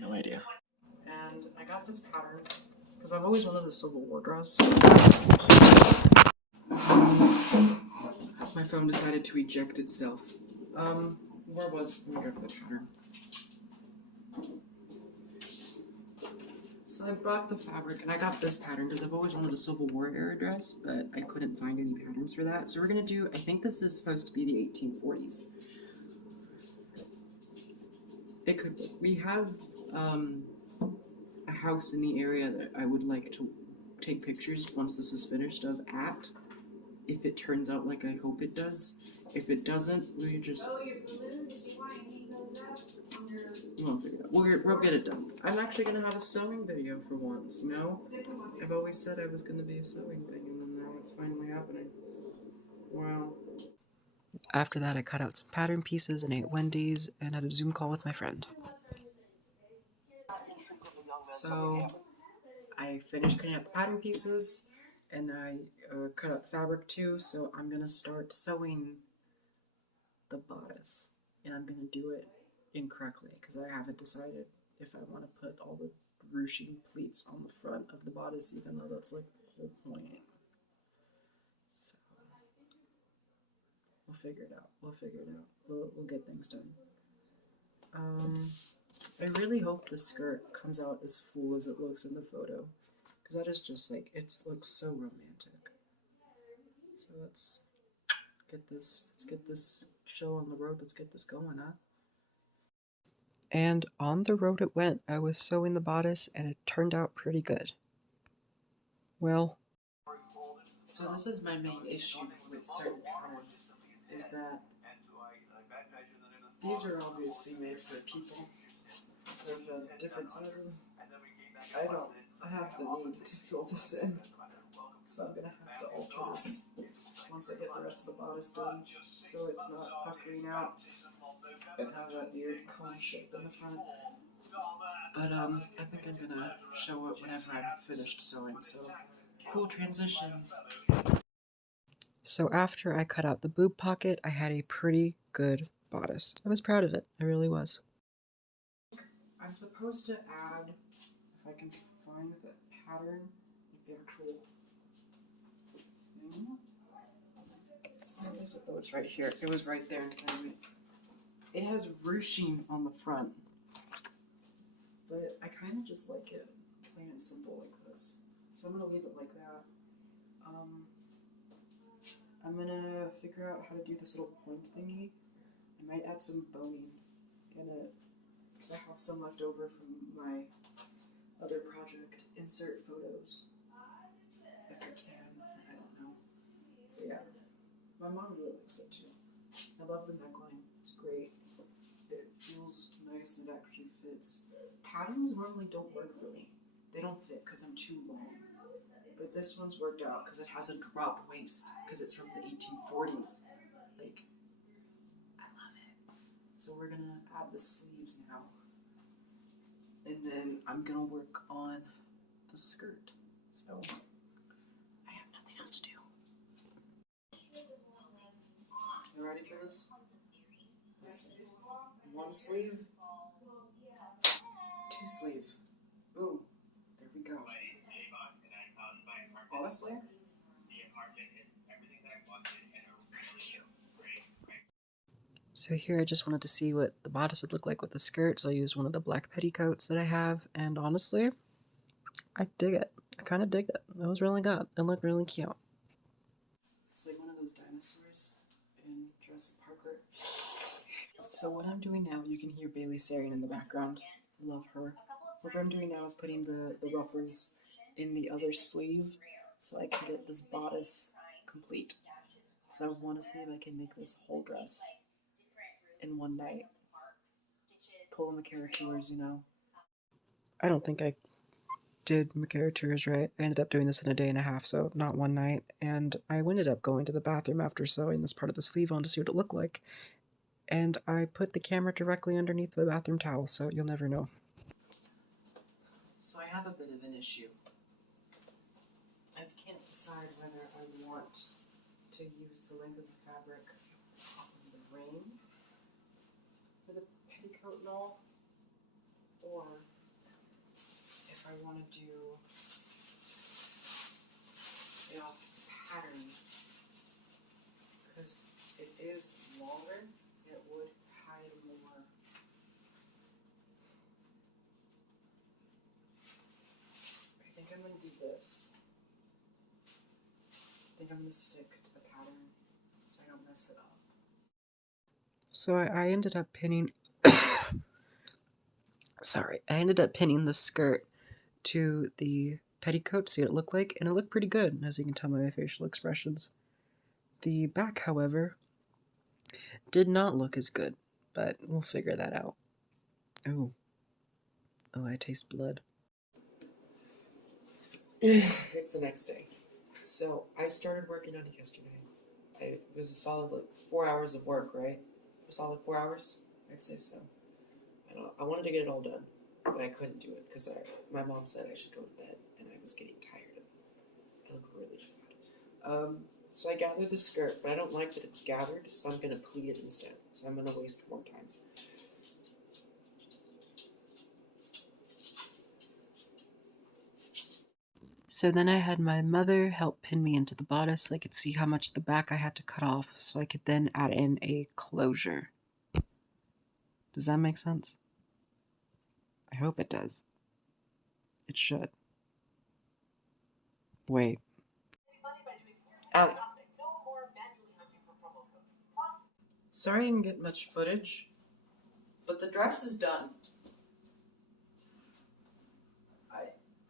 no idea. And I got this pattern because I've always wanted a Civil War dress. My phone decided to eject itself. Where was, let me go to the pattern. So I bought the fabric, and I got this pattern because I've always wanted a Civil War era dress, but I couldn't find any patterns for that. So we're gonna do, I think this is supposed to be the 1840s. It could be. We have a house in the area that I would like to take pictures once this is finished of at. If it turns out like I hope it does. If it doesn't, we just... Oh, your balloons, if you want to hang those up on your... We'll figure it out. We'll get it done. I'm actually going to have a sewing video for once, you know? I've always said I was going to be a sewing thing, and then now it's finally happening. Wow. After that, I cut out some pattern pieces and ate Wendy's and had a Zoom call with my friend. So, I finished cutting out the pattern pieces, and I cut out the fabric too, so I'm going to start sewing the bodice, and I'm going to do it incorrectly because I haven't decided if I want to put all the ruching pleats on the front of the bodice, even though that's like the whole point. So we'll figure it out. We'll get things done. I really hope the skirt comes out as full as it looks in the photo, because that is just like, it looks so romantic. So let's get this show on the road. Let's get this going, huh? And on the road it went. I was sewing the bodice, and it turned out pretty good. Well, so this is my main issue with certain patterns, is that these are obviously made for people. There's different sizes. I have the need to fill this in, so I'm gonna have to alter this once I get the rest of the bodice done, so it's not puckering out and have that weird cone shape in the front. But I think I'm gonna show it whenever I'm finished sewing, so cool transition. So after I cut out the boob pocket, I had a pretty good bodice. I was proud of it, I really was. I'm supposed to add, if I can find the pattern, like the actual thing. Where is it? Oh, it's right here. It was right there in front of me. It has ruching on the front, but I kind of just like it plain and simple like this. So I'm going to leave it like that. I'm going to figure out how to do this little point thingy. I might add some boning in it, because I have some left over from my other project, insert photos, if I can, I don't know. But yeah, my mom really likes it too. I love the neckline, it's great. It feels nice and it actually fits. Patterns normally don't work for me. They don't fit because I'm too long. But this one's worked out because it has a drop waist, because it's from the 1840s. Like, I love it. So we're gonna add the sleeves now. And then I'm gonna work on the skirt. So I have nothing else to do. You ready for this? Let's see. One sleeve, two sleeve. Boom. There we go. Honestly, it's pretty cute. So here I just wanted to see what the bodice would look like with the skirt, so I used one of the black petticoats that I have, and honestly, I dig it. I kind of dig it. It was really good. It looked really cute. It's like one of those dinosaurs in Jurassic Park. So what I'm doing now, you can hear Bailey Sarian in the background. Love her. What I'm doing now is putting the ruffles in the other sleeve so I can get this bodice complete. So I want to see if I can make this whole dress in one night. Pull McCara tours, you know. I don't think I did McCara tours right. I ended up doing this in a day and a half, so not one night. And I ended up going to the bathroom after sewing this part of the sleeve on to see what it looked like. And I put the camera directly underneath the bathroom towel, so you'll never know. So I have a bit of an issue. I can't decide whether I want to use the length of the fabric off of the ring for the petticoat and all, or I want to do a pattern, because it is longer, it would hide more. I think I'm going to do this. I think I'm going to stick to the pattern so I don't mess it up. So I ended up pinning, sorry, I ended up pinning the skirt to the petticoat to see what it looked like, and it looked pretty good, as you can tell by my facial expressions. The back, however, did not look as good, but we'll figure that out. Oh, I taste blood. It's the next day. So I started working on it yesterday. It was a solid 4 hours of work, right? A solid 4 hours? I'd say so. I wanted to get it all done, but I couldn't do it because my mom said I should go to bed, and I was getting tired of it. I look really bad. So I gathered the skirt, but I don't like that it's gathered, so I'm going to pleat it instead. So I'm going to waste more time. So then I had my mother help pin me into the bodice so I could see how much of the back I had to cut off so I could then add in a closure. Does that make sense? I hope it does. It should. Wait. Allie. Sorry I didn't get much footage, but the dress is done.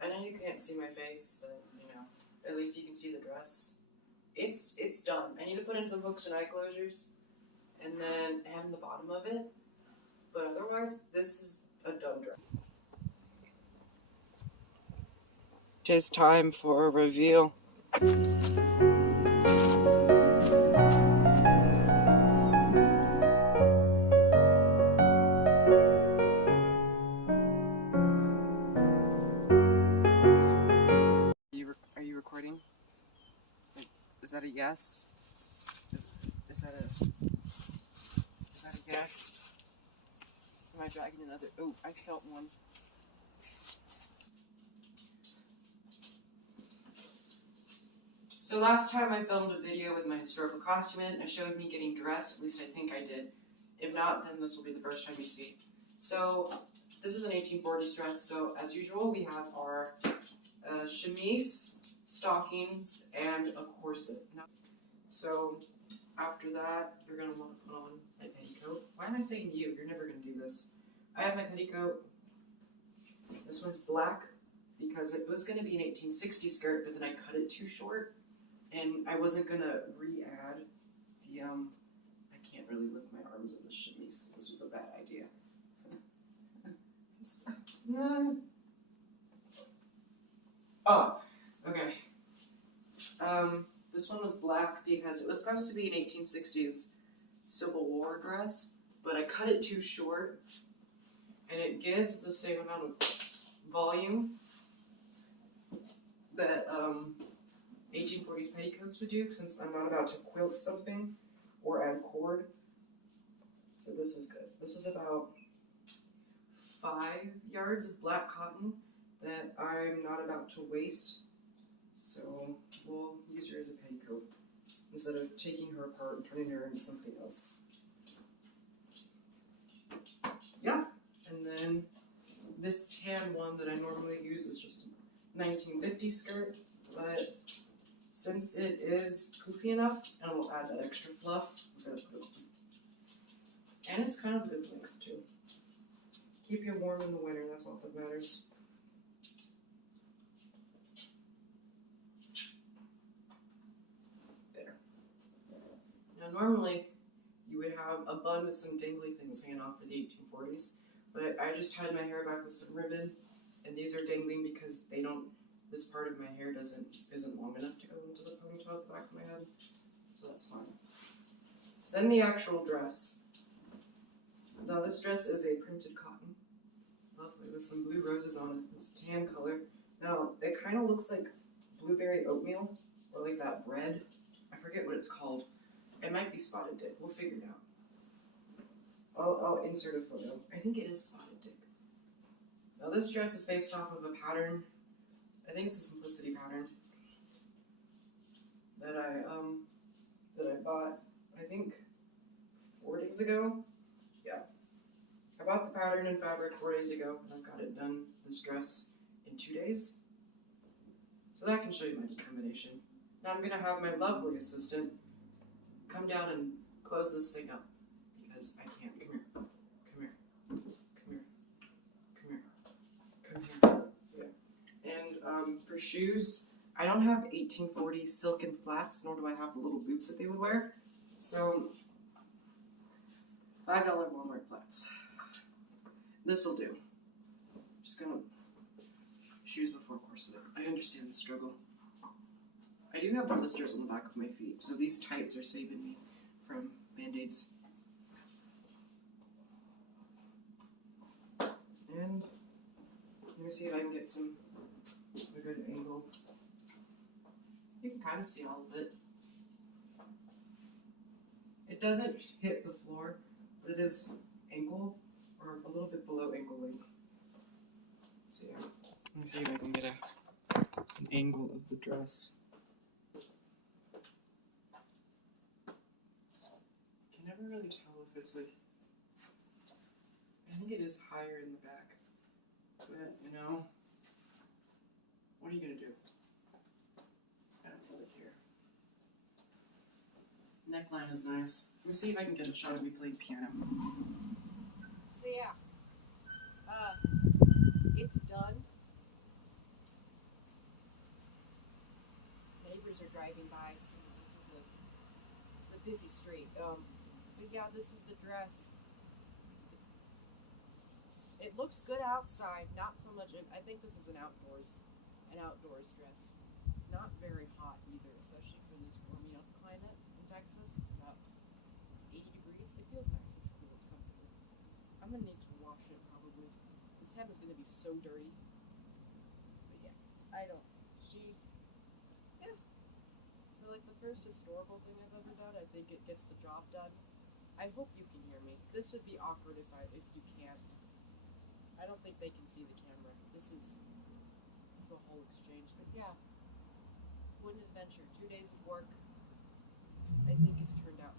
I know you can't see my face, but at least you can see the dress. It's done. I need to put in some hooks and eye closures, and then hem the bottom of it. But otherwise, this is a done dress. It is time for a reveal. Are you recording? Is that a yes? Is that a yes? Am I dragging another? Oh, I felt one. So last time I filmed a video with my historical costume in it, and it showed me getting dressed. At least I think I did. If not, then this will be the first time you see. So this is an 1840s dress. So as usual, we have our chemise, stockings, and a corset. So after that, you're going to want to put on my petticoat. Why am I saying you? You're never going to do this. I have my petticoat. This one's black because it was going to be an 1860 skirt, but then I cut it too short. And I wasn't going to re-add the, I can't really lift my arms in the chemise. This was a bad idea. Oh, okay. This one was black because it was supposed to be an 1860s Civil War dress, but I cut it too short, and it gives the same amount of volume that 1840s petticoats would do, since I'm not about to quilt something or add cord. So this is good. This is about 5 yards of black cotton that I'm not about to waste. So we'll use her as a petticoat instead of taking her apart and turning her into something else. Yeah, and then this tan one that I normally use is just a 1950 skirt, but since it is poofy enough, and we'll add that extra fluff, I'm gonna put it on. And it's kind of a good length too. Keep you warm in the winter, that's all that matters. There. Now normally, you would have a bun with some dangly things hanging off for the 1840s, but I just tied my hair back with some ribbon, and these are dangling because they don't, this part of my hair isn't long enough to go into the ponytail at the back of my head, so that's fine. Then the actual dress. Now this dress is a printed cotton, lovely, with some blue roses on it. It's a tan color. Now, it kind of looks like blueberry oatmeal, or like that bread. I forget what it's called. It might be spotted dick. We'll figure it out. I'll insert a photo. I think it is spotted dick. Now this dress is based off of a pattern. I think it's a simplicity pattern that I bought, I think 4 days ago. Yeah. I bought the pattern and fabric 4 days ago, and I've got it done, this dress, in 2 days. So that can show you my determination. Now I'm going to have my lovely assistant come down and close this thing up, because I can't. Come here. Come here. Come here. Come here. Come here. So yeah. And for shoes, I don't have 1840 silken flats, nor do I have the little boots that they would wear. So $5 Walmart flats. This'll do. Just gonna shoes before corset. I understand the struggle. I do have blisters on the back of my feet, so these tights are saving me from band-aids. And let me see if I can get a good angle. You can kind of see all of it. It doesn't hit the floor, but it is ankle, or a little bit below ankle length. So yeah, let me see if I can get an angle of the dress. Can never really tell if it's like, I think it is higher in the back, but you know, what are you gonna do? I don't really care. Neckline is nice. Let me see if I can get a shot of me playing piano. So yeah, it's done. Neighbors are driving by. It's a busy street. But yeah, this is the dress. It looks good outside, not so much. I think this is an outdoors dress. It's not very hot either, especially for this warming up climate in Texas. It's about 80 degrees. It feels nice. It's cool. It's comfortable. I'm gonna need to wash it probably. This hem is gonna be so dirty. But yeah, for like the first historical thing I've ever done, I think it gets the job done. I hope you can hear me. This would be awkward if you can't. I don't think they can see the camera. This is a whole exchange. But yeah, what an adventure. 2 days of work. I think it's turned out